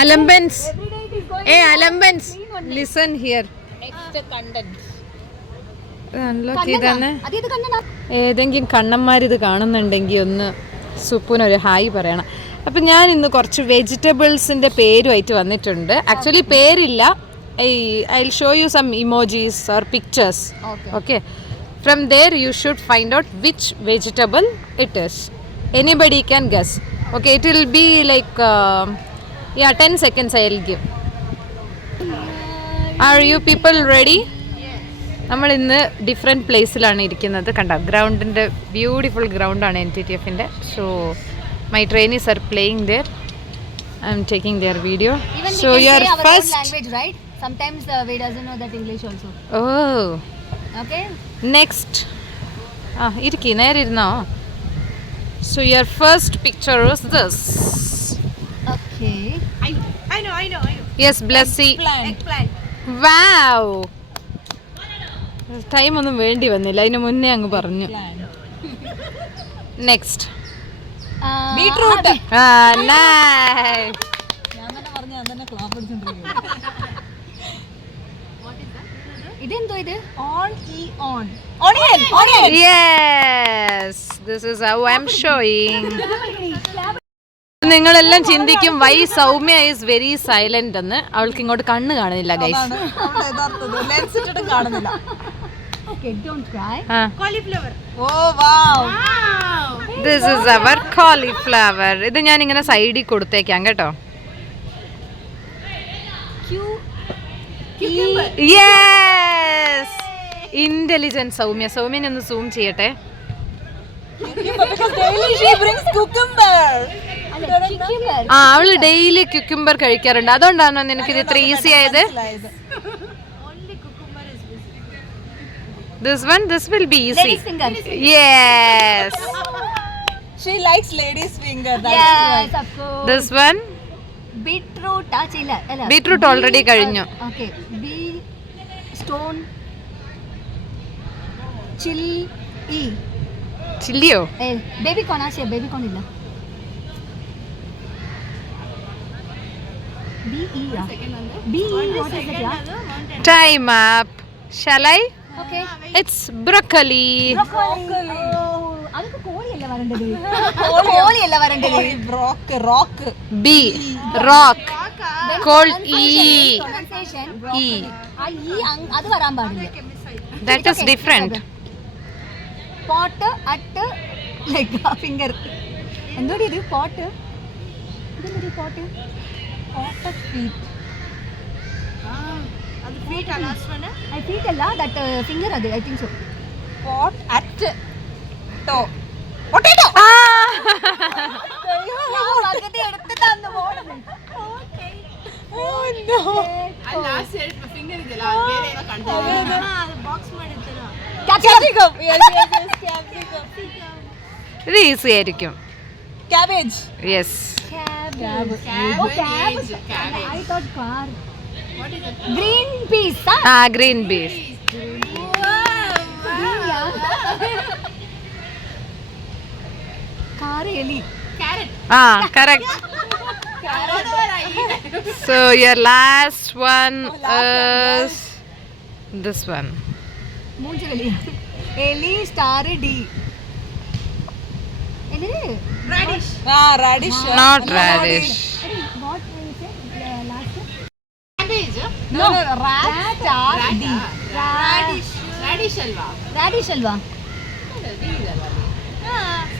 Alambans. Hey, Alambans. Listen here. Next content. ഏതെങ്കിലും കണ്ണന്മാരിത് കാണുന്നുണ്ടെങ്കിൽ ഒന്ന് സുപ്പുനൊരു ഹായ് പറയണം. അപ്പം ഞാൻ ഇന്ന് കുറച്ച് വെജിറ്റബിൾസിൻ്റെ പേരുമായിട്ട് വന്നിട്ടുണ്ട്. ആക്ച്വലി പേരില്ല. I will show you some emojis or pictures. Okay, from there you should find out which vegetable it is. Anybody can guess. Okay, it will be like 10 seconds I will give. Are you people ready? നമ്മൾ ഇന്ന് ഡിഫറെൻറ്റ് പ്ലേസിലാണ് ഇരിക്കുന്നത്. കണ്ടോ, ഗ്രൗണ്ടിൻ്റെ beautiful ഗ്രൗണ്ടാണ് NTTFൻ്റെ. So my trainees are playing there. I am taking their video. So your first. Sometimes we doesn't know that English also. Oh. Okay. Next. ഇരിക്കി, നേരെ ഇരുന്നോ. So your first picture is this. Okay. I know. Yes, Blessy. Eggplant. Wow. Time ഒന്നും വേണ്ടി വന്നില്ല, അതിന് മുന്നേ അങ്ങ് പറഞ്ഞു. നെക്സ്റ്റ്. ബീട്രൂട്ട്. ഇതെന്തോ ഇത്? Onion. Yes, this is how I am showing. നിങ്ങളെല്ലാം ചിന്തിക്കും why Soumya is very silent എന്ന്. അവൾക്ക് ഇങ്ങോട്ട് കണ്ണ് കാണുന്നില്ല guys. Okay, don't cry. Cauliflower. Oh wow. This is our cauliflower. ഇത് ഞാൻ ഇങ്ങനെ സൈഡിൽ കൊടുത്തേക്കാം കേട്ടോ. Yes. Intelligent സൗമ്യ. സൗമ്യനെ ഒന്ന് സൂം ചെയ്യട്ടെ. അവള് ഡെയിലി ക്യുക്കുംബർ കഴിക്കാറുണ്ട്. അതുകൊണ്ടാണോ നിനക്ക് ഇത് ഇത്ര ഈസി ആയത്? This will be easy. Lady's finger. Yes. She likes lady's finger. Yes, of course. This one? Beetroot. Ella. Beetroot already കഴിഞ്ഞു. Okay. Stone. Chili. ചില്ലിയോ? Baby corn. Baby corn illa. B-E. What is it? Time up. Shall I? Okay. It's broccoli. ಅದಕ್ಕೆ ಕೋಳಿ ಎಲ್ಲ ವರಂಡದು. Rock. B. Rock. Called E. E. അത് വരാൻ പാടില്ല. That is different. Pot at like finger. എന്തോടി ഇത്? Pot. ഇതെന്തൊരു pot? Pot at feet. ಅದು feet ಅಲ್ಲ ಅಷ್ಟೇನ? I feet ಅಲ್ಲ, that finger ಅದು, I think so. Pot at toe. Potato. ನಾವು ಅಗದಿ എടുത്ത് തന്നു മോളെ. Okay. Oh no. I last said finger ಇದೆಲ್ಲ ಬೇರೆ ಏನೋ ಕಾಣ್ತಾ ಇದೆ. ಅದು ಬಾಕ್ಸ್ ಮಾಡಿರ್ತೀರಾ? Capsicum. Yes, capsicum. ഇത് ഈസി ആയിരിക്കും. Cabbage. Yes. Cabbage. Cabbage. I thought car. What is it? Green peas. Green beef. Car eli. Carrot. Correct. So your last one is this one. മൂഞ്ചലി. എലി സ്റ്റാർ ഡി. എന്ത്? Radish. Radish. Not radish. What is it? Last? Cabbage. No. Rat star D. Radish. Radish ಅಲ್ವಾ? Radish ಅಲ್ವಾ?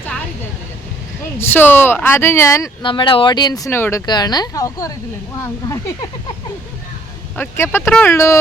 Star ಇದೆ. സോ അത് ഞാൻ നമ്മുടെ ഓഡിയൻസിന് കൊടുക്കുകയാണ്. അവർക്ക് അറിയത്തില്ല. ഓക്കെ, അപ്പൊ അത്രേ ഉള്ളൂ.